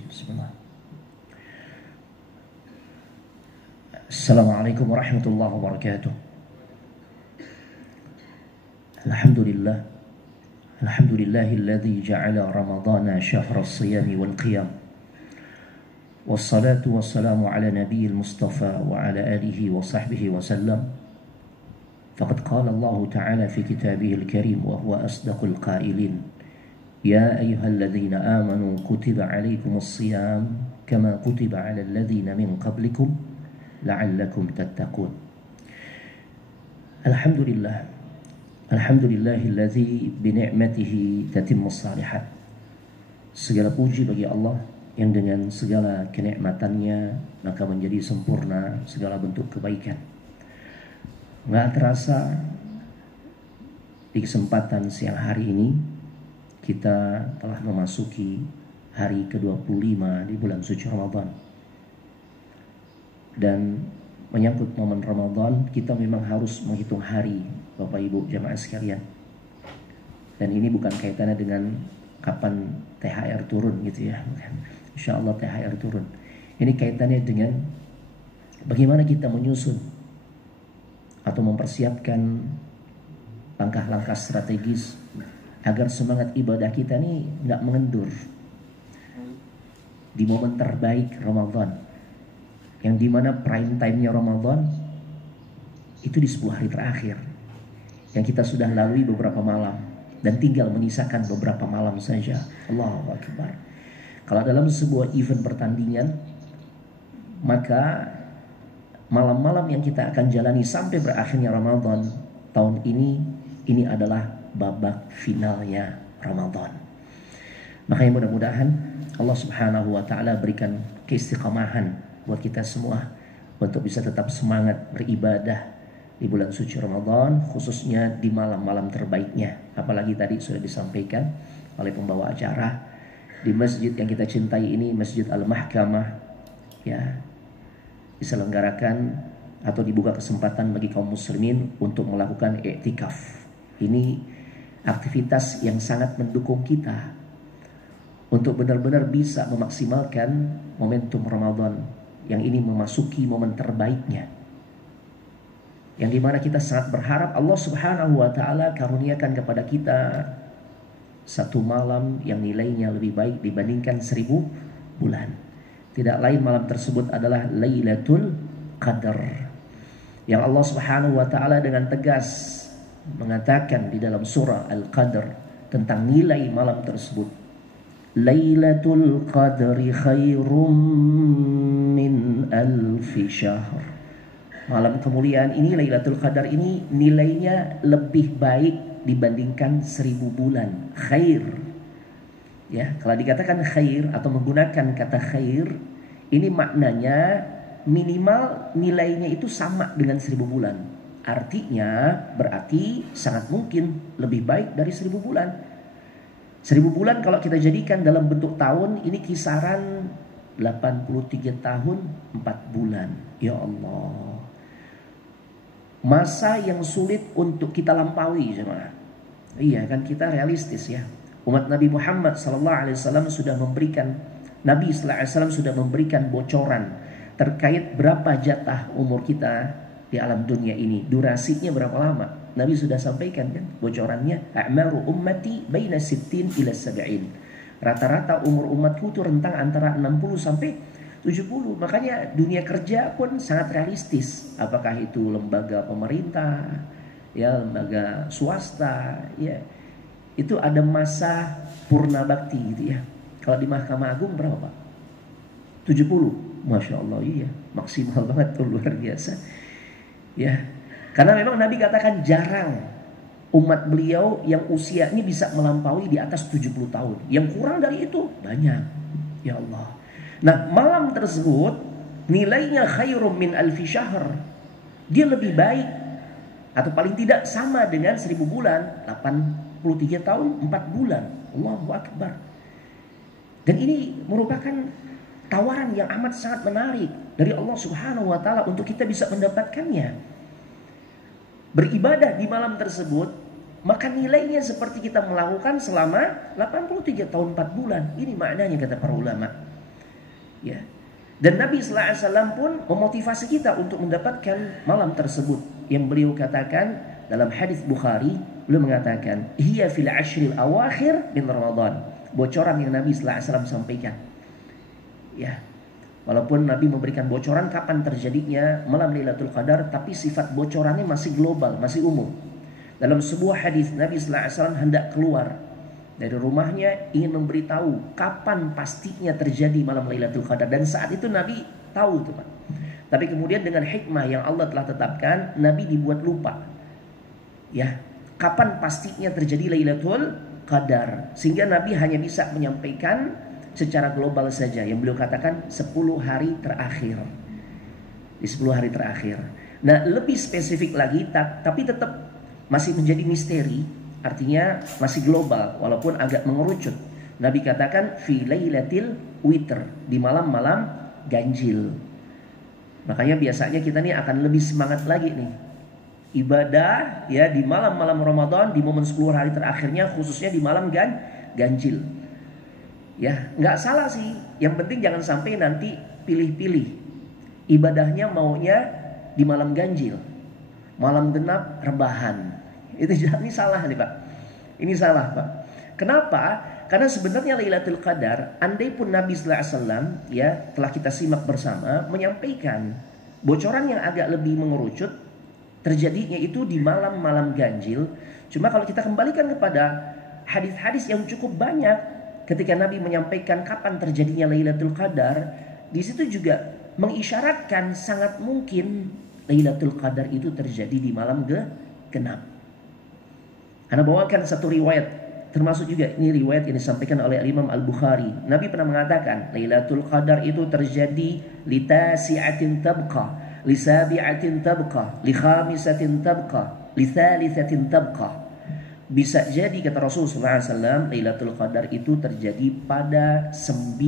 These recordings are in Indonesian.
Bismillah. Assalamualaikum warahmatullahi wabarakatuh. Alhamdulillah. Alhamdulillahilladzi ja'ala ramadhana syahra as-siyami wal qiyam. Wassalatu wassalamu ala nabiyil mustafa wa ala alihi wa sahbihi wa sallam. Faqad qala Allah ta'ala fi kitabihil karim wa huwa asdaqul qailin. يا أيها الذين آمنوا كتب عليكم الصيام كما كتب على الذين من قبلكم لعلكم تتقون. الحمد لله الحمد لله الذي بنعمته تتم الصالحات. Segala puji bagi Allah yang dengan segala kenikmatannya maka menjadi sempurna segala bentuk kebaikan. Nggak terasa di kesempatan siang hari ini kita telah memasuki hari ke-25 di bulan suci Ramadan. Dan menyangkut momen Ramadan, kita memang harus menghitung hari, Bapak Ibu jamaah sekalian. Dan ini bukan kaitannya dengan kapan THR turun gitu ya. Insya Allah THR turun. Ini kaitannya dengan bagaimana kita menyusun atau mempersiapkan langkah-langkah strategis agar semangat ibadah kita nih nggak mengendur di momen terbaik Ramadan, yang dimana prime time-nya Ramadan itu di 10 hari terakhir yang kita sudah lalui beberapa malam dan tinggal menyisakan beberapa malam saja. Allahu Akbar. Kalau dalam sebuah event pertandingan, maka malam-malam yang kita akan jalani sampai berakhirnya Ramadan tahun ini adalah babak finalnya Ramadan. Makanya mudah-mudahan Allah Subhanahu wa taala berikan keistiqamahan buat kita semua untuk bisa tetap semangat beribadah di bulan suci Ramadan, khususnya di malam-malam terbaiknya. Apalagi tadi sudah disampaikan oleh pembawa acara di masjid yang kita cintai ini, Masjid Al-Mahkamah, ya, diselenggarakan atau dibuka kesempatan bagi kaum muslimin untuk melakukan i'tikaf. Ini aktivitas yang sangat mendukung kita untuk benar-benar bisa memaksimalkan momentum Ramadan yang ini memasuki momen terbaiknya, yang dimana kita sangat berharap Allah Subhanahu wa ta'ala karuniakan kepada kita satu malam yang nilainya lebih baik dibandingkan 1000 bulan. Tidak lain malam tersebut adalah Lailatul Qadar, yang Allah Subhanahu wa ta'ala dengan tegas mengatakan di dalam surah Al-Qadr tentang nilai malam tersebut. Lailatul Qadri khairum min alfi syahr. Malam kemuliaan ini, Lailatul Qadar ini nilainya lebih baik dibandingkan 1000 bulan. Khair. Ya, kalau dikatakan khair atau menggunakan kata khair, ini maknanya minimal nilainya itu sama dengan 1000 bulan. Artinya berarti sangat mungkin lebih baik dari 1000 bulan. 1000 bulan kalau kita jadikan dalam bentuk tahun, ini kisaran 83 tahun 4 bulan. Ya Allah, masa yang sulit untuk kita lampaui jemaah. Iya kan, kita realistis ya. Umat Nabi Muhammad SAW sudah memberikan, Nabi SAW sudah memberikan bocoran terkait berapa jatah umur kita di alam dunia ini, durasinya berapa lama. Nabi sudah sampaikan kan bocorannya, a'maru ummati baina 60 ila 70. Rata-rata umur umatku itu rentang antara 60 sampai 70. Makanya dunia kerja pun sangat realistis. Apakah itu lembaga pemerintah, ya, lembaga swasta, ya, itu ada masa purna bakti gitu ya. Kalau di Mahkamah Agung berapa Pak? 70. Masya Allah, iya, maksimal banget tuh, luar biasa. Ya, karena memang Nabi katakan jarang umat beliau yang usianya bisa melampaui di atas 70 tahun. Yang kurang dari itu banyak. Ya Allah. Nah, malam tersebut nilainya khairum min alfi syahr. Dia lebih baik atau paling tidak sama dengan 1000 bulan, 83 tahun 4 bulan. Allahu Akbar. Dan ini merupakan tawaran yang amat sangat menarik dari Allah Subhanahu wa ta'ala untuk kita bisa mendapatkannya. Beribadah di malam tersebut, maka nilainya seperti kita melakukan selama 83 tahun 4 bulan. Ini maknanya kata para ulama. Ya. Dan Nabi sallallahu alaihi wasallam pun memotivasi kita untuk mendapatkan malam tersebut, yang beliau katakan dalam hadis Bukhari, beliau mengatakan, "Hiya fil ashril awakhir min Ramadan." Bocoran yang Nabi sallallahu alaihi wasallam sampaikan. Ya. Walaupun Nabi memberikan bocoran kapan terjadinya malam Lailatul Qadar, tapi sifat bocorannya masih global, masih umum. Dalam sebuah hadis Nabi sallallahu alaihi wasallam hendak keluar dari rumahnya, ingin memberitahu kapan pastinya terjadi malam Lailatul Qadar, dan saat itu Nabi tahu tuh Pak. Tapi kemudian dengan hikmah yang Allah telah tetapkan, Nabi dibuat lupa. Ya, kapan pastinya terjadi Lailatul Qadar, sehingga Nabi hanya bisa menyampaikan secara global saja, yang beliau katakan 10 hari terakhir. Di 10 hari terakhir. Nah, lebih spesifik lagi, tapi tetap masih menjadi misteri. Artinya masih global walaupun agak mengerucut. Nabi katakan fi lailatil witr, di malam-malam ganjil. Makanya biasanya kita nih akan lebih semangat lagi nih ibadah ya di malam-malam Ramadan, di momen 10 hari terakhirnya, khususnya di malam ganjil. Ya, nggak salah sih. Yang penting jangan sampai nanti pilih-pilih ibadahnya maunya di malam ganjil, malam genap, rebahan. Ini salah nih Pak. Ini salah Pak. Kenapa? Karena sebenarnya Lailatul Qadar, andai pun Nabi sallallahu alaihi wasallam ya telah kita simak bersama menyampaikan bocoran yang agak lebih mengerucut, terjadinya itu di malam-malam ganjil. Cuma kalau kita kembalikan kepada hadis-hadis yang cukup banyak ketika Nabi menyampaikan kapan terjadinya Lailatul Qadar, di situ juga mengisyaratkan sangat mungkin Lailatul Qadar itu terjadi di malam genap. Anda bawakan satu riwayat, termasuk juga ini riwayat yang disampaikan oleh Imam Al-Bukhari. Nabi pernah mengatakan Lailatul Qadar itu terjadi li tasi'atin tabqa, li sabi'atin tabqa, li khamisatin tabqa, li thalithatin tabqa. Bisa jadi kata Rasulullah SAW, Lailatul Qadar itu terjadi pada 9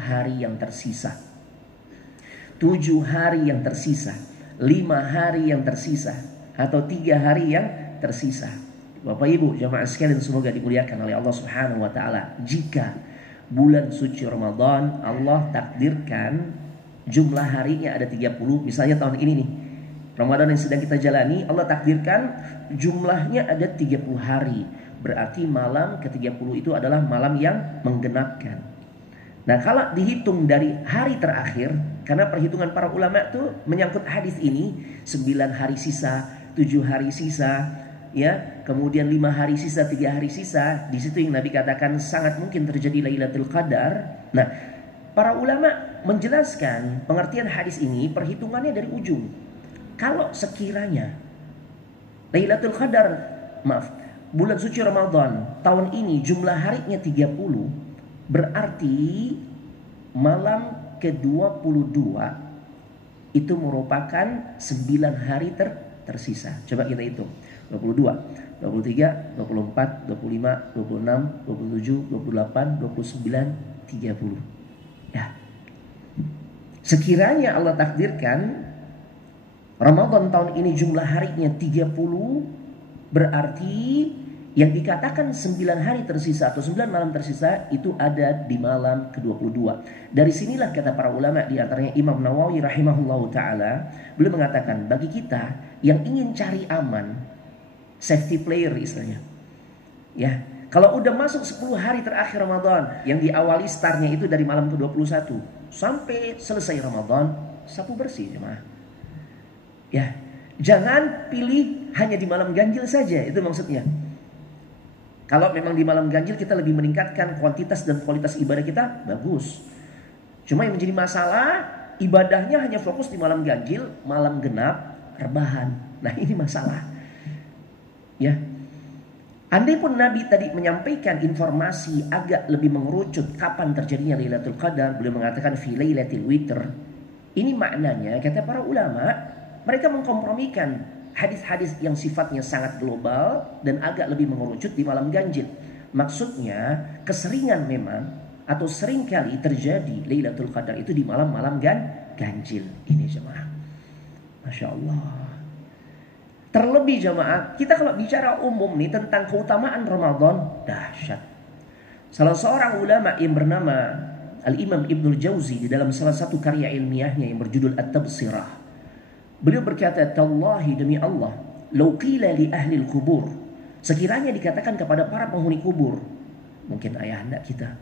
hari yang tersisa, 7 hari yang tersisa, 5 hari yang tersisa, atau 3 hari yang tersisa. Bapak Ibu jamaah sekalian, semoga dimuliakan oleh Allah Subhanahu wa taala. Jika bulan suci Ramadan Allah takdirkan jumlah harinya ada 30, misalnya tahun ini nih, Ramadan yang sedang kita jalani, Allah takdirkan jumlahnya ada 30 hari. Berarti malam ke-30 itu adalah malam yang menggenapkan. Nah, kalau dihitung dari hari terakhir, karena perhitungan para ulama itu menyangkut hadis ini, 9 hari sisa, 7 hari sisa, ya, kemudian 5 hari sisa, 3 hari sisa. Di situ yang Nabi katakan sangat mungkin terjadi Lailatul Qadar. Nah, para ulama menjelaskan pengertian hadis ini, perhitungannya dari ujung. Kalau sekiranya Lailatul Qadar, bulan suci Ramadan tahun ini jumlah harinya 30, berarti malam ke-22 itu merupakan 9 hari tersisa. Coba kita hitung. 22, 23, 24, 25, 26, 27, 28, 29, 30. Ya. Sekiranya Allah takdirkan Ramadan tahun ini jumlah harinya 30, berarti yang dikatakan 9 hari tersisa atau 9 malam tersisa itu ada di malam ke-22. Dari sinilah kata para ulama, di antaranya Imam Nawawi rahimahullahu taala, beliau mengatakan bagi kita yang ingin cari aman, safety player istilahnya. Ya, kalau udah masuk 10 hari terakhir Ramadan, yang diawali startnya itu dari malam ke-21 sampai selesai Ramadan, sapu bersih jemaah. Ya, jangan pilih hanya di malam ganjil saja, itu maksudnya. Kalau memang di malam ganjil kita lebih meningkatkan kuantitas dan kualitas ibadah kita, bagus. Cuma yang menjadi masalah, ibadahnya hanya fokus di malam ganjil, malam genap, rebahan. Nah, ini masalah. Ya, andai pun Nabi tadi menyampaikan informasi agak lebih mengerucut kapan terjadinya Lailatul Qadar, beliau mengatakan fi lailatil witr. Ini maknanya kata para ulama, mereka mengkompromikan hadis-hadis yang sifatnya sangat global dan agak lebih mengerucut di malam ganjil. Maksudnya keseringan memang atau seringkali terjadi Lailatul Qadar itu di malam-malam ganjil. Ini jemaah, Masya Allah. Terlebih jemaah, kita kalau bicara umum nih tentang keutamaan Ramadan, dahsyat. Salah seorang ulama yang bernama Al-Imam Ibnul Jauzi di dalam salah satu karya ilmiahnya yang berjudul At-Tabsirah, beliau berkata, "Tallahi, demi Allah, law qila li ahli al-qubur," sekiranya dikatakan kepada para penghuni kubur, mungkin ayahanda kita,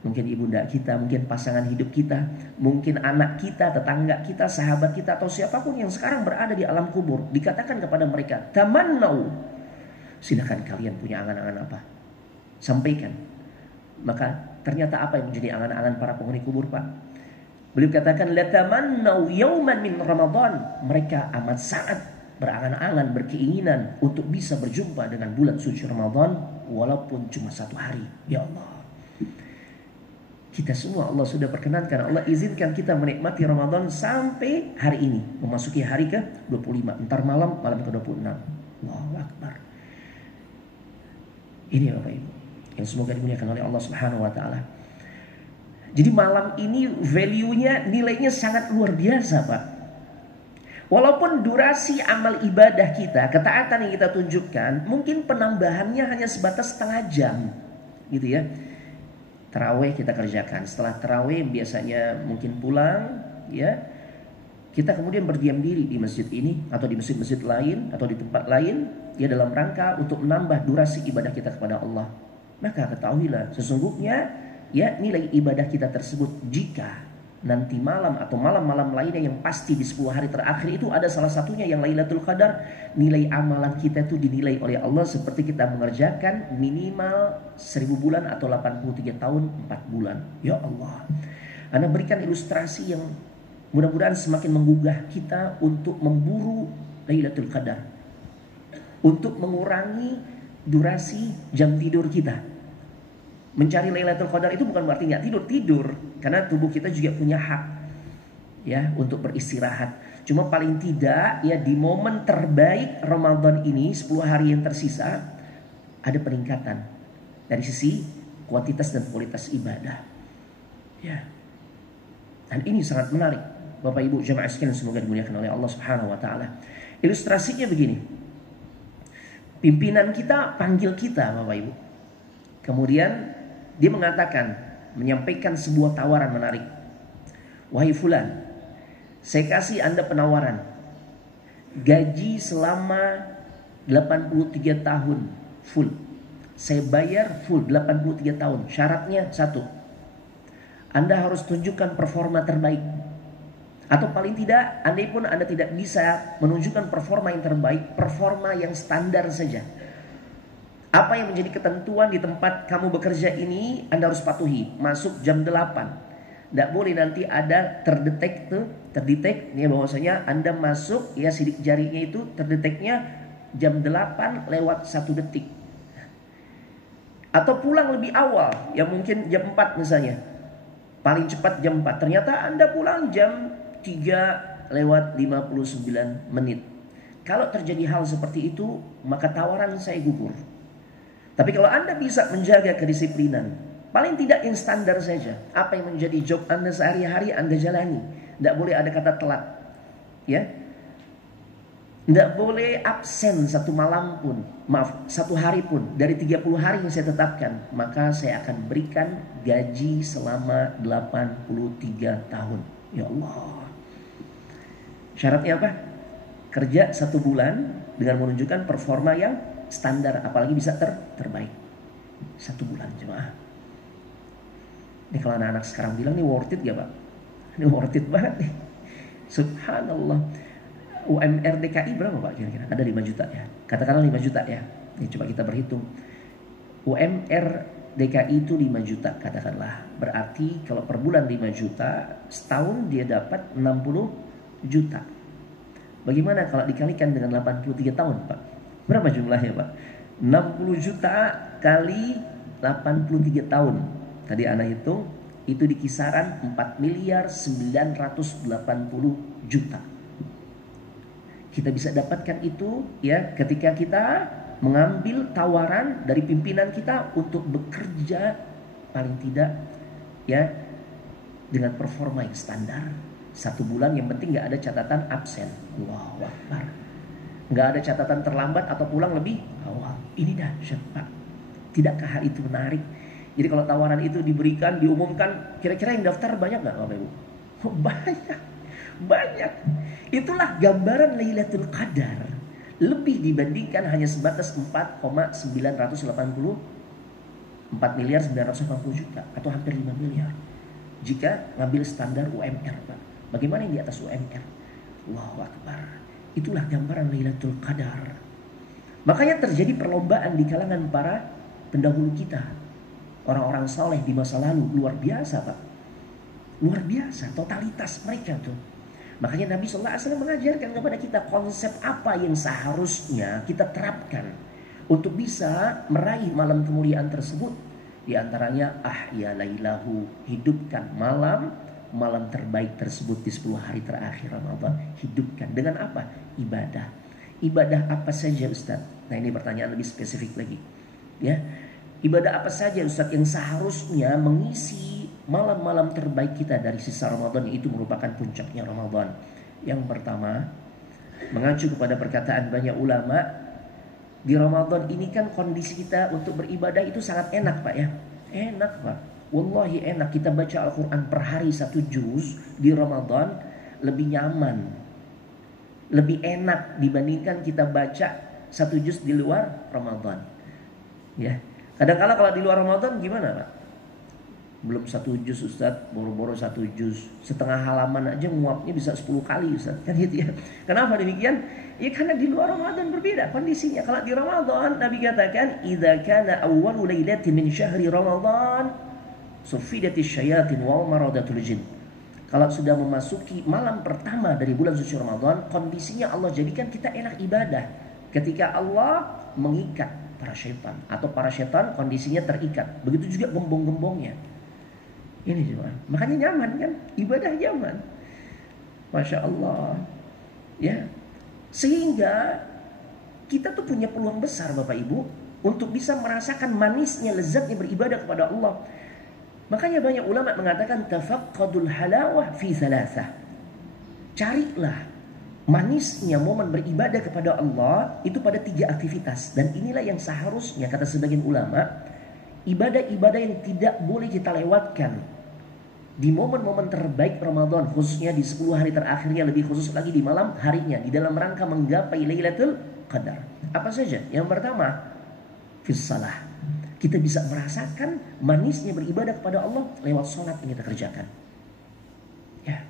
mungkin ibunda kita, mungkin pasangan hidup kita, mungkin anak kita, tetangga kita, sahabat kita, atau siapapun yang sekarang berada di alam kubur, dikatakan kepada mereka, "Tamannau," silakan kalian punya angan-angan apa, sampaikan. Maka ternyata apa yang menjadi angan-angan para penghuni kubur, Pak? Beliau katakan, "Latamannau yauman min Ramadan." Mereka amat sangat berangan-angan, berkeinginan untuk bisa berjumpa dengan bulan suci Ramadan, walaupun cuma satu hari. Ya Allah, kita semua Allah sudah perkenankan, Allah izinkan kita menikmati Ramadan sampai hari ini, memasuki hari ke-25, entar malam ke-26. Allahu Akbar. Ini Bapak Ibu yang semoga dimuliakan oleh Allah Subhanahu wa taala. Jadi malam ini value-nya, nilainya sangat luar biasa, Pak. Walaupun durasi amal ibadah kita, ketaatan yang kita tunjukkan, mungkin penambahannya hanya sebatas setengah jam, gitu ya. Tarawih kita kerjakan, setelah tarawih biasanya mungkin pulang, ya. Kita kemudian berdiam diri di masjid ini atau di masjid-masjid lain atau di tempat lain, ya, dalam rangka untuk menambah durasi ibadah kita kepada Allah. Maka ketahuilah sesungguhnya, ya, nilai ibadah kita tersebut, jika nanti malam atau malam-malam lainnya yang pasti di 10 hari terakhir itu ada salah satunya yang Lailatul Qadar, nilai amalan kita itu dinilai oleh Allah seperti kita mengerjakan minimal 1000 bulan atau 83 tahun 4 bulan. Ya Allah, Anda berikan ilustrasi yang mudah-mudahan semakin menggugah kita untuk memburu Lailatul Qadar, untuk mengurangi durasi jam tidur kita. Mencari Lailatul Qadar itu bukan berarti nggak tidur, karena tubuh kita juga punya hak, ya, untuk beristirahat. Cuma paling tidak, ya, di momen terbaik Ramadan ini, 10 hari yang tersisa, ada peningkatan dari sisi kuantitas dan kualitas ibadah, ya. Dan ini sangat menarik, Bapak Ibu jemaah sekalian, semoga dimuliakan oleh Allah Subhanahu wa taala. Ilustrasinya begini. Pimpinan kita panggil kita, Bapak Ibu. Kemudian dia mengatakan, menyampaikan sebuah tawaran menarik. "Wahai fulan, saya kasih Anda penawaran. Gaji selama 83 tahun full. Saya bayar full 83 tahun. Syaratnya satu, Anda harus tunjukkan performa terbaik. Atau paling tidak, andai pun Anda tidak bisa menunjukkan performa yang terbaik, performa yang standar saja. Apa yang menjadi ketentuan di tempat kamu bekerja ini Anda harus patuhi. Masuk jam 8. Tidak boleh nanti ada terdetek, ya, bahwasanya Anda masuk, ya, sidik jarinya itu terdeteknya jam 8 lewat 1 detik. Atau pulang lebih awal, ya mungkin jam 4 misalnya. Paling cepat jam 4. Ternyata Anda pulang jam 3 lewat 59 menit. Kalau terjadi hal seperti itu, maka tawaran saya gugur. Tapi kalau Anda bisa menjaga kedisiplinan, paling tidak yang standar saja, apa yang menjadi job Anda sehari-hari Anda jalani. Tidak boleh ada kata telat, ya. Tidak boleh absen satu malam pun, maaf, satu hari pun dari 30 hari yang saya tetapkan. Maka saya akan berikan gaji selama 83 tahun. Ya Allah. Syaratnya apa? Kerja 1 bulan dengan menunjukkan performa yang standar, apalagi bisa terbaik. 1 bulan jemaah. Ini kalau anak-anak sekarang bilang, ini worth it gak Pak? Ini worth it banget nih. Subhanallah. UMR DKI berapa Pak kira-kira? Ada 5 juta ya. Katakanlah 5 juta ya. Ini coba kita berhitung. UMR DKI itu 5 juta katakanlah. Berarti kalau per bulan 5 juta, setahun dia dapat 60 juta. Bagaimana kalau dikalikan dengan 83 tahun Pak? Berapa jumlahnya Pak? 60 juta kali 83 tahun. Tadi Ana hitung, itu di kisaran 4.980 juta. Kita bisa dapatkan itu, ya, ketika kita mengambil tawaran dari pimpinan kita untuk bekerja paling tidak, ya, dengan performa yang standar. 1 bulan yang penting gak ada catatan absen. Allahu Akbar. Gak ada catatan terlambat atau pulang lebih awal. Ini dahsyat Pak. Tidakkah hal itu menarik? Jadi kalau tawaran itu diberikan, diumumkan, kira-kira yang daftar banyak nggak Bapak Ibu? Oh, banyak, banyak. Itulah gambaran Lailatul Qadar. Lebih dibandingkan hanya sebatas 4 miliar 980 juta atau hampir 5 miliar. Jika ngambil standar UMR, Pak. Bagaimana yang di atas UMR? Allahu Akbar. Itulah gambaran Lailatul Qadar. Makanya terjadi perlombaan di kalangan para pendahulu kita. Orang-orang saleh di masa lalu luar biasa, Pak. Luar biasa totalitas mereka tuh. Makanya Nabi SAW mengajarkan kepada kita konsep apa yang seharusnya kita terapkan untuk bisa meraih malam kemuliaan tersebut. Di antaranya ahya lailahu, hidupkan malam terbaik tersebut di 10 hari terakhir Ramadan. Hidupkan dengan apa? Ibadah. Ibadah apa saja Ustaz? Nah, ini pertanyaan lebih spesifik lagi. Ya. Ibadah apa saja Ustaz yang seharusnya mengisi malam-malam terbaik kita dari sisa Ramadan, itu merupakan puncaknya Ramadan. Yang pertama, mengacu kepada perkataan banyak ulama, di Ramadan ini kan kondisi kita untuk beribadah itu sangat enak, Pak ya. Enak, Pak. Wallahi enak. Kita baca Al-Quran per hari 1 juz di Ramadan lebih nyaman, lebih enak dibandingkan kita baca 1 juz di luar Ramadan. Ya. Kadang-kala kalau di luar Ramadan gimana, Pak? Belum 1 juz Ustaz, boro-boro 1 juz, setengah halaman aja nguapnya bisa 10 kali Ustaz, kan gitu ya. Kenapa demikian? Ya karena di luar Ramadan berbeda kondisinya. Kalau di Ramadan Nabi katakan idza kana awwalu lailatin min syahri Ramadan suffidatis syayatin wal maradatul jin. Kalau sudah memasuki malam pertama dari bulan suci Ramadan, kondisinya Allah jadikan kita enak ibadah. Ketika Allah mengikat para syaitan, atau para syaitan kondisinya terikat. Begitu juga gembong-gembongnya. Ini juga. Makanya nyaman kan? Ibadah nyaman. Masya Allah. Ya. Sehingga kita tuh punya peluang besar Bapak Ibu untuk bisa merasakan manisnya, lezatnya beribadah kepada Allah. Makanya banyak ulama mengatakan tafaqqadul halawah fi thalathah. Carilah manisnya momen beribadah kepada Allah itu pada 3 aktivitas. Dan inilah yang seharusnya, kata sebagian ulama, ibadah-ibadah yang tidak boleh kita lewatkan di momen-momen terbaik Ramadan, khususnya di 10 hari terakhirnya, lebih khusus lagi di malam harinya, di dalam rangka menggapai Lailatul Qadar. Apa saja? Yang pertama, fis salah. Kita bisa merasakan manisnya beribadah kepada Allah lewat sholat yang kita kerjakan. Ya.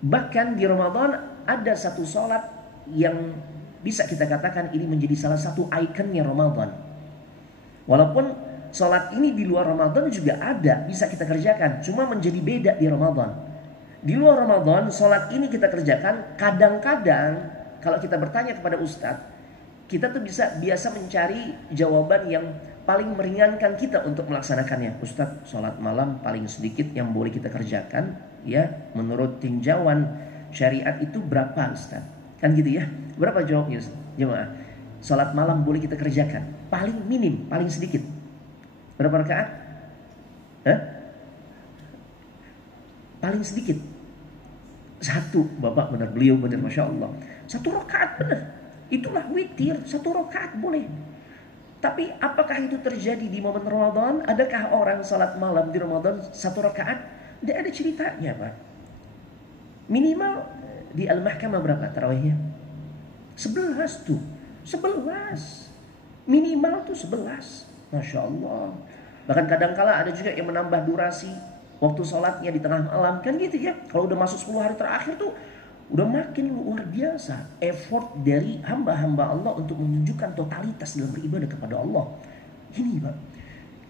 Bahkan di Ramadan ada satu sholat yang bisa kita katakan ini menjadi salah satu ikonnya Ramadan. Walaupun sholat ini di luar Ramadan juga ada, bisa kita kerjakan. Cuma menjadi beda di Ramadan. Di luar Ramadan, sholat ini kita kerjakan. Kadang-kadang kalau kita bertanya kepada Ustadz, kita tuh biasa mencari jawaban yang paling meringankan kita untuk melaksanakannya. Ustadz, sholat malam paling sedikit yang boleh kita kerjakan, ya, menurut tinjauan syariat itu berapa Ustadz? Kan gitu ya. Berapa jawabnya Ustadz? Jemaah, sholat malam boleh kita kerjakan paling minim, paling sedikit. Berapa rakaat? Paling sedikit 1. Bapak benar, beliau benar, Masya Allah. 1 rakaat benar. Itulah witir, 1 rakaat boleh. Tapi apakah itu terjadi di momen Ramadan? Adakah orang salat malam di Ramadan 1 rakaat? Tidak ada ceritanya, Pak. Minimal di Al-Mahkamah berapa tarawihnya? 11 tuh. 11. Minimal tuh 11. Masya Allah. Bahkan kadang-kala ada juga yang menambah durasi waktu sholatnya di tengah malam. Kan gitu ya. Kalau udah masuk 10 hari terakhir tuh udah makin luar biasa effort dari hamba-hamba Allah untuk menunjukkan totalitas dalam beribadah kepada Allah. Ini Pak,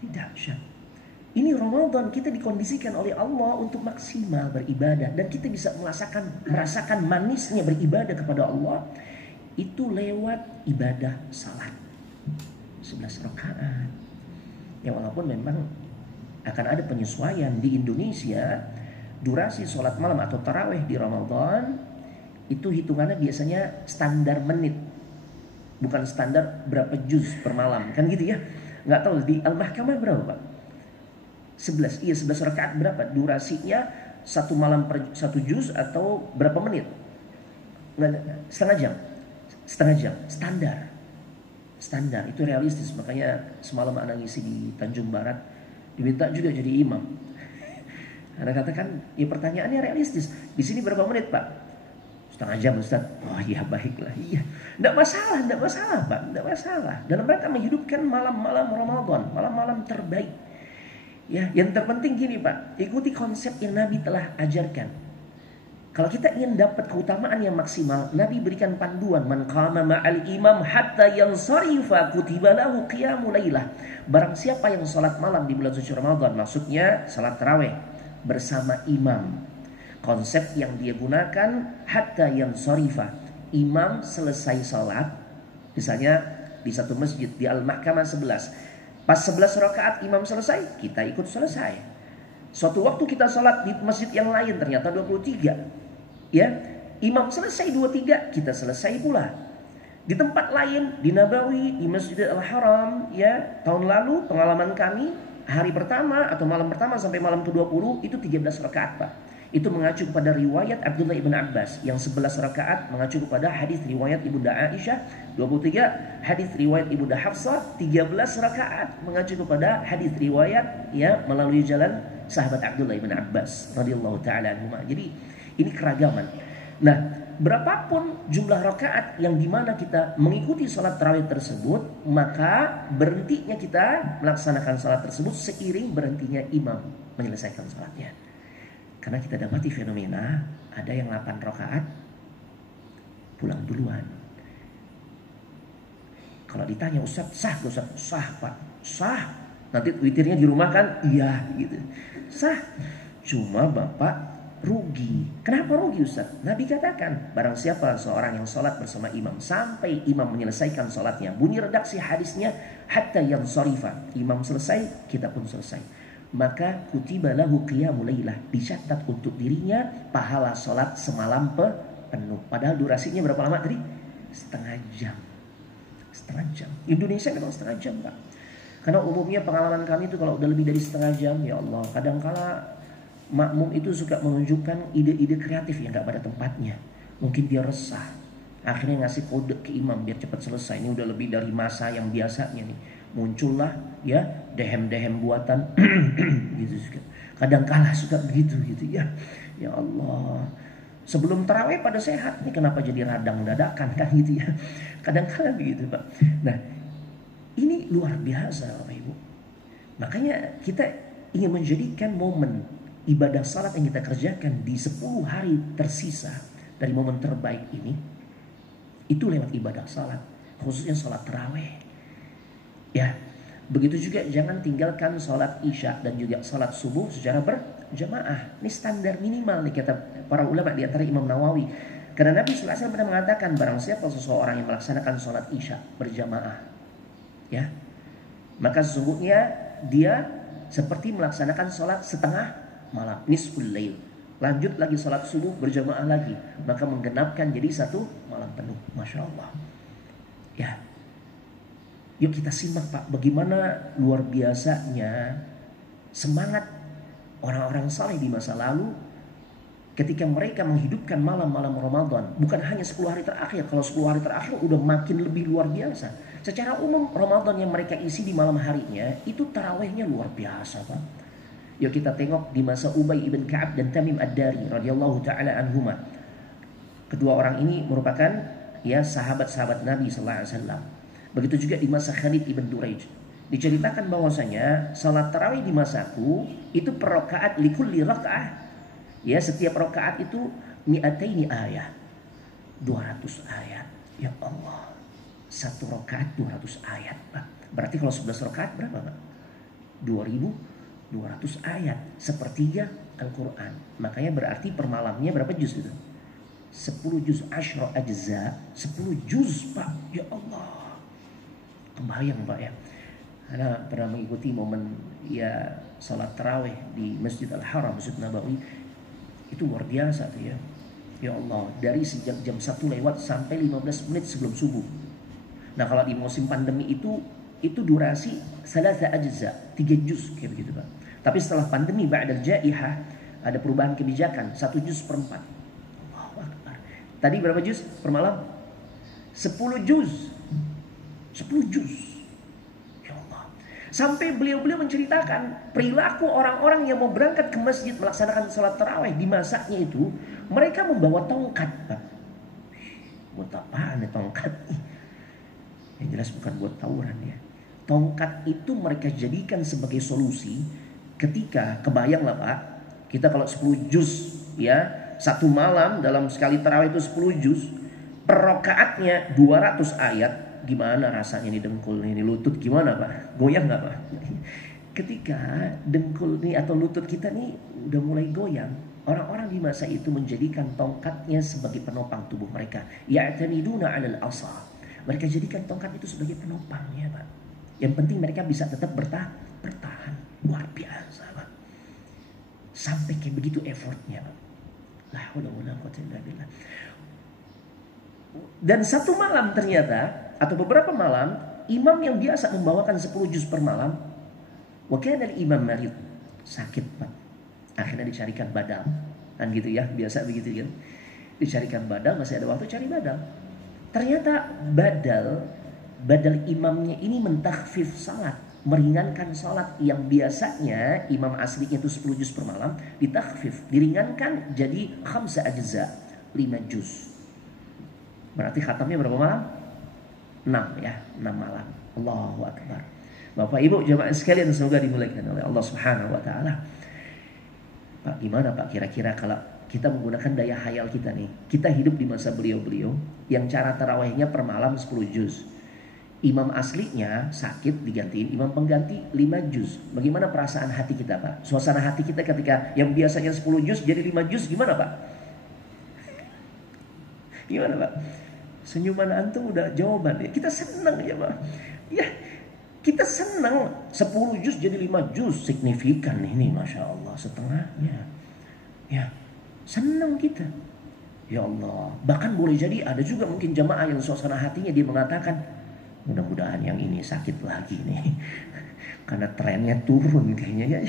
ini dahsyat. Ini Ramadan kita dikondisikan oleh Allah untuk maksimal beribadah. Dan kita bisa merasakan manisnya beribadah kepada Allah itu lewat ibadah salat 11 rakaat. Ya walaupun memang akan ada penyesuaian di Indonesia, durasi sholat malam atau tarawih di Ramadan itu hitungannya biasanya standar menit, bukan standar berapa juz per malam, kan gitu ya. Nggak tahu di Al-Mahkamah berapa Pak? 11, iya 11 rakaat berapa? Durasinya 1 malam per 1 juz atau berapa menit? Setengah jam, standar itu realistis. Makanya semalam anak ngisi di Tanjung Barat, diminta juga jadi imam. Anda katakan, ya pertanyaannya realistis. Di sini berapa menit Pak? Setengah jam Ustaz. Oh iya baiklah, iya. Tidak masalah Pak, tidak masalah. Dalam rangka menghidupkan malam-malam Ramadan, malam-malam terbaik. Ya, yang terpenting gini Pak, ikuti konsep yang Nabi telah ajarkan. Kalau kita ingin dapat keutamaan yang maksimal, Nabi berikan panduan, man qama ma'al imam hatta yansarifa kutiba lahu qiyamul lailah. Barang siapa yang salat malam di bulan suci Ramadan, maksudnya salat tarawih bersama imam. Konsep yang dia gunakan hatta yansarifa. Imam selesai salat, misalnya di satu masjid di Al-Mahkamah 11. Pas 11 rakaat imam selesai, kita ikut selesai. Suatu waktu kita salat di masjid yang lain ternyata 23. Ya, imam selesai 23, kita selesai pula. Di tempat lain, di Nabawi, di Masjidil Al-Haram, ya, tahun lalu pengalaman kami hari pertama atau malam pertama sampai malam ke-20 itu 13 rakaat, Pak. Itu mengacu kepada riwayat Abdullah ibn Abbas yang 11 rakaat, mengacu kepada hadis riwayat Ibunda Aisyah 23, hadis riwayat Ibunda Hafsah 13 rakaat, mengacu kepada hadis riwayat ya melalui jalan sahabat Abdullah ibn Abbas radhiyallahu taala anhuma. Jadi ini keragaman. Nah, berapapun jumlah rakaat yang dimana kita mengikuti sholat tarawih tersebut, maka berhentinya kita melaksanakan sholat tersebut seiring berhentinya imam menyelesaikan sholatnya. Karena kita dapati fenomena ada yang 8 rakaat pulang duluan. Kalau ditanya Ustaz, sah Ustaz? Sah Pak, sah. Nanti witirnya di rumah kan? Iya gitu. Sah. Cuma Bapak rugi. Kenapa rugi Ustaz? Nabi katakan, barang siapa seorang yang sholat bersama imam sampai imam menyelesaikan sholatnya, bunyi redaksi hadisnya hatta yansarifa, imam selesai, kita pun selesai, maka kutiba lahu qiyamul lailah, dicatat untuk dirinya pahala sholat semalam penuh. Padahal durasinya berapa lama tadi? Setengah jam. Setengah jam. Indonesia memang setengah jam Pak. Karena umumnya pengalaman kami itu kalau udah lebih dari setengah jam, ya Allah, kadangkala makmum itu suka menunjukkan ide-ide kreatif yang gak pada tempatnya. Mungkin dia resah, akhirnya ngasih kode ke imam biar cepat selesai. Ini udah lebih dari masa yang biasanya nih. Muncullah ya dehem-dehem buatan gitu juga. Kadangkala suka begitu gitu ya. Ya Allah. Sebelum tarawih pada sehat, nih kenapa jadi radang dadakan kan gitu ya. Kadangkala begitu Pak. Nah, ini luar biasa Bapak Ibu. Makanya kita ingin menjadikan momen ibadah salat yang kita kerjakan di 10 hari tersisa dari momen terbaik ini, itu lewat ibadah salat, khususnya salat tarawih. Ya, begitu juga jangan tinggalkan salat isya dan juga salat subuh secara berjamaah. Ini standar minimal nih kata para ulama, di antara Imam Nawawi. Karena Nabi sallallahu alaihi wasallam pernah mengatakan, barang siapa seseorang yang melaksanakan salat isya berjamaah, ya, maka sesungguhnya dia seperti melaksanakan salat setengah malam, nisful lail. Lanjut lagi salat subuh berjamaah lagi, maka menggenapkan jadi satu malam penuh. Masya Allah. Ya, yuk kita simak Pak, bagaimana luar biasanya semangat orang-orang saleh di masa lalu ketika mereka menghidupkan malam-malam Ramadan. Bukan hanya 10 hari terakhir. Kalau 10 hari terakhir udah makin lebih luar biasa. Secara umum Ramadan yang mereka isi di malam harinya itu tarawihnya luar biasa Pak. Yuk kita tengok di masa Ubay ibn Ka'ab dan Tamim ad-Dari radhiyallahu taala anhuma. Kedua orang ini merupakan ya sahabat-sahabat Nabi sallallahu alaihi wasallam. Begitu juga di masa Khalid ibn Duraij. Diceritakan bahwasanya salat tarawih di masaku itu per rakaat likulli rakaah. Ya, setiap rakaat itu mi'ataini ayat. 200 ayat. Ya Allah. Satu rakaat 200 ayat, Pak. Berarti kalau 11 rakaat berapa, Pak? 2200 ayat, sepertiga Al-Quran. Makanya berarti per malamnya berapa juz itu? 10 juz, asyra ajza, 10 juz Pak. Ya Allah. Kebayang Pak ya. Karena pernah mengikuti momen ya salat tarawih di Masjid Al-Haram, Masjid Nabawi. Itu luar biasa tuh ya. Ya Allah, dari sejak jam 1 lewat sampai 15 menit sebelum subuh. Nah kalau di musim pandemi itu durasi salasa ajza, 3 juz kayak begitu Pak. Tapi setelah pandemi ba'dal jaihah ada perubahan kebijakan, 1 juz per 4. Allahu Akbar. Tadi berapa juz per malam? 10 juz. 10 juz. Ya Allah. Sampai beliau-beliau menceritakan perilaku orang-orang yang mau berangkat ke masjid melaksanakan sholat tarawih di masanya itu, mereka membawa tongkat, Pak. Buat apaan ya tongkat? Yang jelas bukan buat tawuran ya. Tongkat itu mereka jadikan sebagai solusi ketika, kebayang lah Pak, kita kalau 10 juz ya, satu malam dalam sekali tarawih itu 10 juz, per rakaatnya 200 ayat. Gimana rasanya nih dengkul ini lutut gimana Pak? Goyang nggak Pak? Ketika dengkul nih atau lutut kita nih udah mulai goyang, orang-orang di masa itu menjadikan tongkatnya sebagai penopang tubuh mereka. Ya'tamiduna 'alal 'asa. Mereka jadikan tongkat itu sebagai penopangnya Pak. Yang penting mereka bisa tetap bertahan. Luar biasa Pak. Sampai kayak begitu effortnya Pak. La haula wala quwwata illa billah. Dan satu malam ternyata, atau beberapa malam, imam yang biasa membawakan 10 juz per malam, wakil dari imam marid, sakit Pak. Akhirnya dicarikan badal, kan gitu ya, biasa begitu kan. Dicarikan badal, masih ada waktu cari badal. Ternyata badal imamnya ini mentakhfif salat, meringankan salat yang biasanya imam aslinya itu 10 juz per malam, ditakhfif, diringankan jadi 5 ajza, 5 juz. Berarti khatamnya berapa malam? 6 ya, 6 malam. Allahu Akbar. Bapak Ibu jemaah sekalian semoga dimuliakan oleh Allah Subhanahu wa taala. Pak, gimana Pak kira-kira kalau kita menggunakan daya hayal kita nih. Kita hidup di masa beliau-beliau yang cara tarawihnya per malam 10 juz. Imam aslinya sakit digantiin imam pengganti 5 juz. Bagaimana perasaan hati kita Pak? Suasana hati kita ketika yang biasanya 10 juz jadi 5 juz gimana Pak? Gimana Pak? Senyuman antum udah jawaban ya. Kita senang ya Pak. Ya, kita senang 10 juz jadi 5 juz, signifikan ini Masya Allah setengahnya. Ya, senang kita. Ya Allah. Bahkan boleh jadi ada juga mungkin jamaah yang suasana hatinya dia mengatakan, mudah-mudahan yang ini sakit lagi nih. Karena trennya turun kayaknya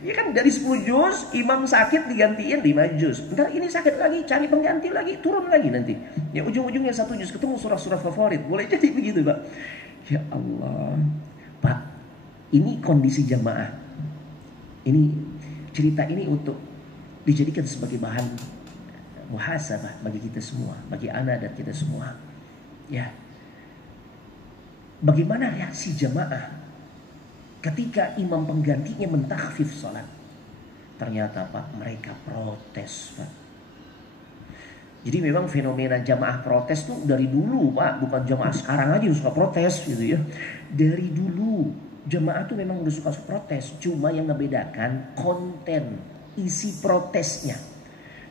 ya kan dari 10 juz imam sakit digantiin 5 juz. Entar ini sakit lagi cari pengganti lagi turun lagi nanti. Ya ujung-ujungnya 1 juz ketemu surah-surah favorit. Boleh jadi begitu Pak. Ya Allah. Pak, ini kondisi jamaah. Ini cerita ini untuk dijadikan sebagai bahan muhasabah bagi kita semua, bagi anak dan kita semua. Ya. Bagaimana reaksi jamaah ketika imam penggantinya mentakhfif salat? Ternyata Pak, mereka protes Pak. Jadi memang fenomena jamaah protes tuh dari dulu Pak. Bukan jamaah sekarang aja yang suka protes gitu ya. Dari dulu jamaah tuh memang udah suka protes. Cuma yang ngebedakan konten, isi protesnya.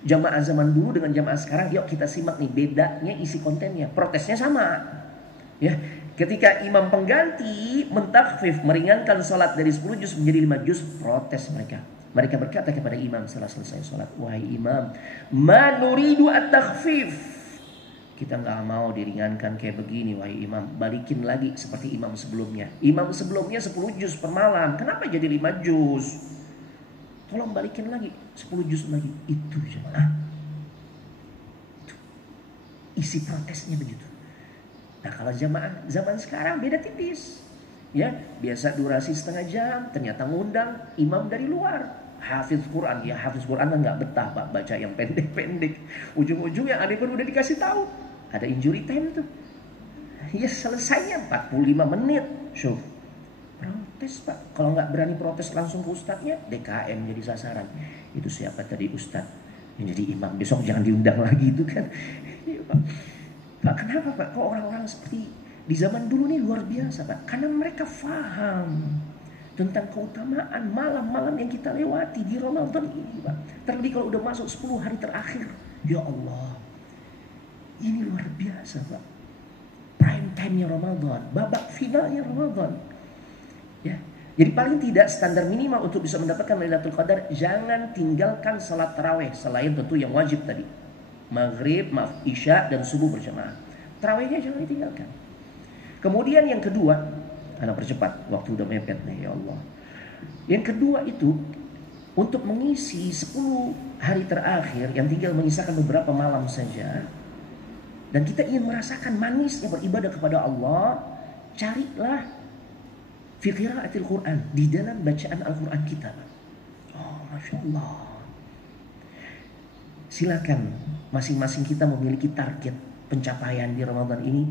Jamaah zaman dulu dengan jamaah sekarang, yuk kita simak nih bedanya isi kontennya. Protesnya sama ya. Ketika imam pengganti mentakhfif, meringankan salat dari 10 juz menjadi 5 juz, protes mereka. Mereka berkata kepada imam setelah selesai salat, wahai imam, ma nuridu at-takhfif. Kita nggak mau diringankan kayak begini, wahai imam. Balikin lagi seperti imam sebelumnya. Imam sebelumnya 10 juz per malam, kenapa jadi 5 juz? Tolong balikin lagi 10 juz lagi. Itu jemaah. Isi protesnya begitu. Nah kalau jamaah zaman sekarang beda tipis. Ya, biasa durasi setengah jam, ternyata ngundang imam dari luar. Hafiz Quran, ya hafiz Quran kan nggak betah Pak baca yang pendek-pendek. Ujung-ujungnya ada pun udah dikasih tahu. Ada injury time tuh. Ya selesainya 45 menit. Syuf. Protes Pak. Kalau nggak berani protes langsung ke ustadznya, DKM jadi sasaran. Itu siapa tadi ustadz yang jadi imam, besok jangan diundang lagi itu kan. Iya Pak. Pak, kenapa Pak? Kok orang-orang seperti di zaman dulu nih luar biasa Pak? Karena mereka faham tentang keutamaan malam-malam yang kita lewati di Ramadan ini Pak. Terlebih kalau udah masuk 10 hari terakhir. Ya Allah. Ini luar biasa Pak. Prime time-nya Ramadan, babak finalnya Ramadan. Ya. Jadi paling tidak standar minimal untuk bisa mendapatkan Lailatul Qadar, jangan tinggalkan salat tarawih selain tentu yang wajib tadi. Maghrib, isya dan subuh berjamaah. Tarawihnya jangan ditinggalkan. Kemudian yang kedua, anak percepat, waktu udah mepet nih ya Allah. Yang kedua itu untuk mengisi 10 hari terakhir yang tinggal menyisakan beberapa malam saja, dan kita ingin merasakan manisnya beribadah kepada Allah, carilah fi qiraatil Quran, di dalam bacaan Al-Quran kita. Oh, Masya Allah. Silakan masing-masing kita memiliki target pencapaian di Ramadan ini.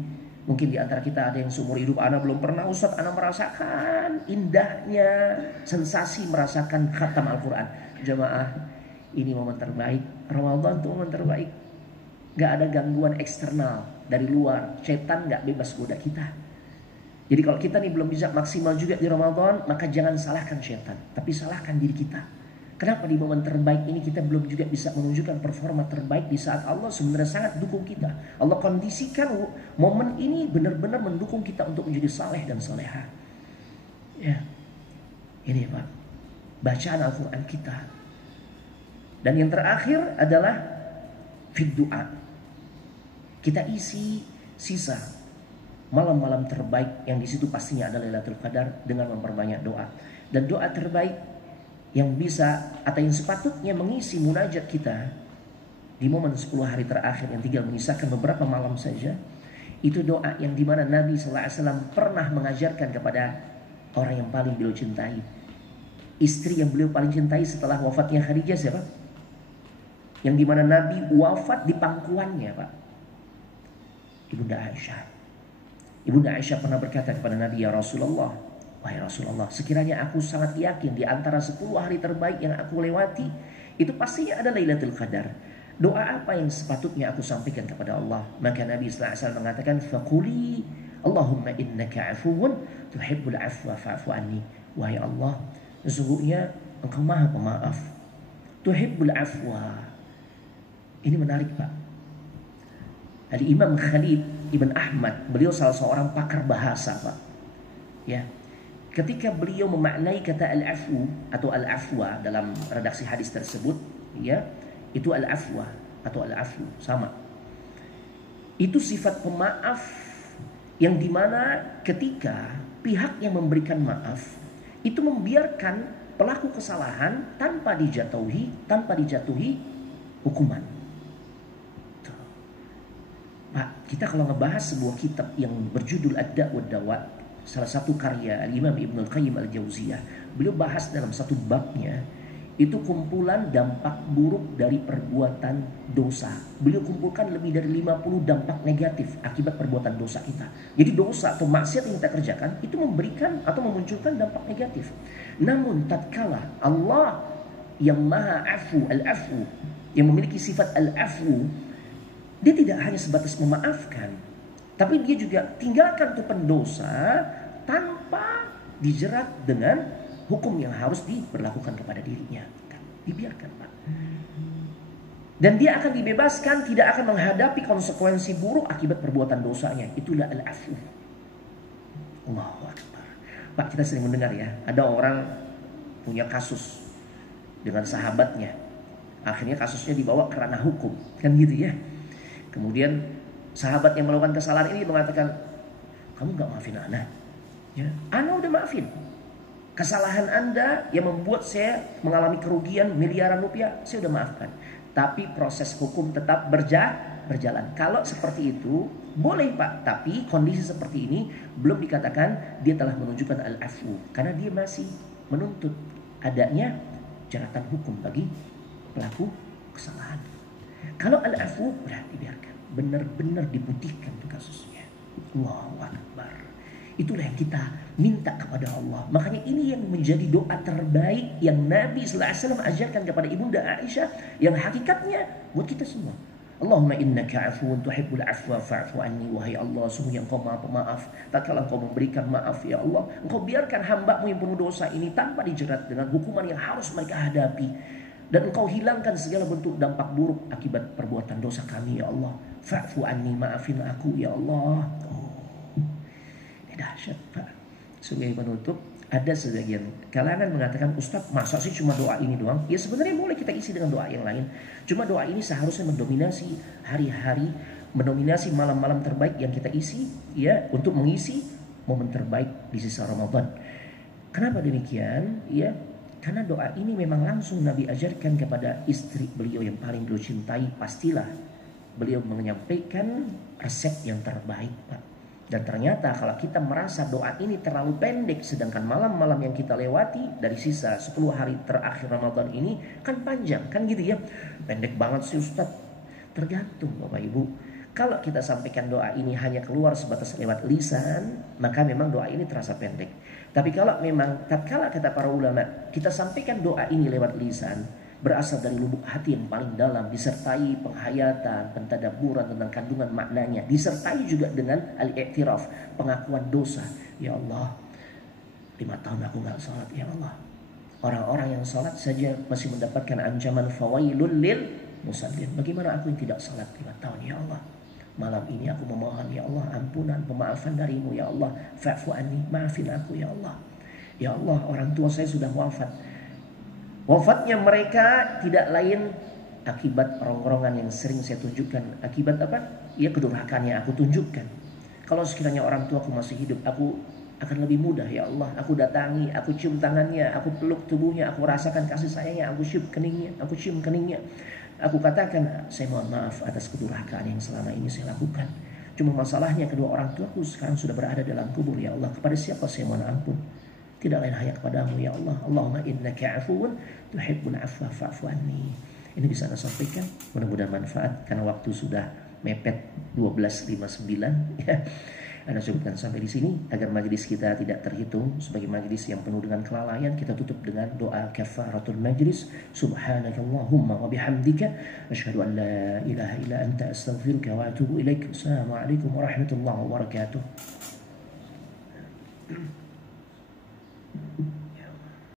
Mungkin di antara kita ada yang seumur hidup ana belum pernah, Ustaz, ana merasakan indahnya sensasi merasakan khatam Al-Quran. Jamaah, ini momen terbaik. Ramadan itu momen terbaik. Gak ada gangguan eksternal dari luar. Setan gak bebas goda kita. Jadi kalau kita nih belum bisa maksimal juga di Ramadan, maka jangan salahkan setan, tapi salahkan diri kita. Kenapa di momen terbaik ini kita belum juga bisa menunjukkan performa terbaik di saat Allah sebenarnya sangat dukung kita. Allah kondisikan momen ini benar-benar mendukung kita untuk menjadi saleh dan soleha. Ya, ini Pak, bacaan Al-Quran kita. Dan yang terakhir adalah fid du'a. Kita isi sisa malam-malam terbaik yang di situ pastinya ada Lailatul Qadar dengan memperbanyak doa. Dan doa terbaik yang bisa atau yang sepatutnya mengisi munajat kita di momen 10 hari terakhir yang tinggal menyisakan beberapa malam saja, itu doa yang dimana Nabi SAW pernah mengajarkan kepada orang yang paling beliau cintai. Istri yang beliau paling cintai setelah wafatnya Khadijah siapa? Yang dimana Nabi wafat di pangkuannya, Pak, Ibunda Aisyah. Ibunda Aisyah pernah berkata kepada Nabi, ya Rasulullah, wahai Rasulullah, sekiranya aku sangat yakin di antara 10 hari terbaik yang aku lewati, itu pastinya ada Lailatul Qadar. Doa apa yang sepatutnya aku sampaikan kepada Allah? Maka Nabi SAW mengatakan, faquli Allahumma innaka afuun tuhibbul afwa fa'fu anni. Wahai Allah, sesungguhnya engkau maha pemaaf, tuhibbul afwa. Ini menarik, Pak. Al-Imam Khalid Ibn Ahmad, beliau salah seorang pakar bahasa, Pak. Ya, ketika beliau memaknai kata al-afu atau al-afwa dalam redaksi hadis tersebut, ya, itu al-afwa atau al-afu sama. Itu sifat pemaaf yang dimana ketika pihak yang memberikan maaf itu membiarkan pelaku kesalahan tanpa dijatuhi hukuman. Pak, kita kalau ngebahas sebuah kitab yang berjudul Ad-Da' wa Dawa, salah satu karya Al-Imam Ibnul Qayyim Al-Jauziyah, beliau bahas dalam satu babnya itu kumpulan dampak buruk dari perbuatan dosa. Beliau kumpulkan lebih dari 50 dampak negatif akibat perbuatan dosa kita. Jadi dosa atau maksiat yang kita kerjakan itu memberikan atau memunculkan dampak negatif. Namun tatkala Allah yang Maha Afu, Al-Afu, yang memiliki sifat Al-Afu, dia tidak hanya sebatas memaafkan, tapi dia juga tinggalkan tuh pendosa tanpa dijerat dengan hukum yang harus diberlakukan kepada dirinya. Dibiarkan, Pak. Dan dia akan dibebaskan, tidak akan menghadapi konsekuensi buruk akibat perbuatan dosanya. Itulah al-afu. Allahu Akbar. Pak, kita sering mendengar ya, ada orang punya kasus dengan sahabatnya. Akhirnya kasusnya dibawa ke ranah hukum, kan gitu ya. Kemudian sahabat yang melakukan kesalahan ini mengatakan, kamu gak maafin Ana? Ya, Ana udah maafin. Kesalahan Anda yang membuat saya mengalami kerugian miliaran rupiah, saya udah maafkan. Tapi proses hukum tetap berjalan. Kalau seperti itu, boleh Pak. Tapi kondisi seperti ini belum dikatakan dia telah menunjukkan al-afu. Karena dia masih menuntut adanya jeratan hukum bagi pelaku kesalahan. Kalau al-afu udah dibiarkan, benar-benar diputihkan tuh kasusnya. Allahu Akbar. Itulah yang kita minta kepada Allah. Makanya ini yang menjadi doa terbaik yang Nabi SAW ajarkan kepada Ibunda Aisyah, yang hakikatnya buat kita semua. Allahumma innaka afuun tuhibbul afwa fa'fu anni. Wahai Allah, sungguh Engkau Maha Pemaaf. Tatkala Engkau memberikan maaf ya Allah, Engkau biarkan hamba-Mu yang penuh dosa ini tanpa dijerat dengan hukuman yang harus mereka hadapi. Dan Engkau hilangkan segala bentuk dampak buruk akibat perbuatan dosa kami ya Allah. Fa'fu anni, maafin aku ya Allah. Oh, ini dahsyat Pak. Sebagai penutup, ada sebagian kalangan mengatakan, Ustaz, masa sih cuma doa ini doang? Ya sebenarnya boleh kita isi dengan doa yang lain. Cuma doa ini seharusnya mendominasi hari-hari, mendominasi malam-malam terbaik yang kita isi, ya, untuk mengisi momen terbaik di sisa Ramadan. Kenapa demikian? Ya, karena doa ini memang langsung Nabi ajarkan kepada istri beliau yang paling beliau cintai. Pastilah beliau menyampaikan resep yang terbaik, Pak. Dan ternyata kalau kita merasa doa ini terlalu pendek, sedangkan malam-malam yang kita lewati dari sisa 10 hari terakhir Ramadan ini kan panjang, kan gitu ya. Pendek banget sih Ustaz. Tergantung Bapak Ibu. Kalau kita sampaikan doa ini hanya keluar sebatas lewat lisan, maka memang doa ini terasa pendek. Tapi kalau memang tatkala kata para ulama, kita sampaikan doa ini lewat lisan, berasal dari lubuk hati yang paling dalam, disertai penghayatan, pentadaburan tentang kandungan maknanya, disertai juga dengan al-i'tiraf, pengakuan dosa. Ya Allah, 5 tahun aku gak sholat, ya Allah. Orang-orang yang sholat saja masih mendapatkan ancaman fawailul lil musallin. Bagaimana aku yang tidak sholat 5 tahun, ya Allah. Malam ini aku memohon, ya Allah, ampunan, pemaafan darimu, ya Allah. Fa'fu anni, maafin aku, ya Allah. Ya Allah, orang tua saya sudah wafat. Wafatnya mereka tidak lain akibat rongrongan yang sering saya tunjukkan. Akibat apa? Ya kedurhakaan yang aku tunjukkan. Kalau sekiranya orang tua aku masih hidup, aku akan lebih mudah, ya Allah. Aku datangi, aku cium tangannya, aku peluk tubuhnya, aku rasakan kasih sayangnya, aku cium keningnya. Aku katakan, saya mohon maaf atas kedurhakaan yang selama ini saya lakukan. Cuma masalahnya kedua orang tuaku sekarang sudah berada dalam kubur, ya Allah. Kepada siapa saya mohon ampun? Tidak lain hanya kepadamu, ya Allah. Allahumma innaka afuun tuhibbul afwa fa'fu anni. Ini bisa Anda sampaikan, mudah-mudahan manfaat karena waktu sudah mepet 12.59 ya. Anda cukupkan sampai di sini agar majelis kita tidak terhitung sebagai majelis yang penuh dengan kelalaian. Kita tutup dengan doa kafaratul majlis. Subhanakallahumma wa bihamdika asyhadu an la ilaha illa anta astaghfiruka wa atubu ilaik. Assalamualaikum warahmatullahi wabarakatuh.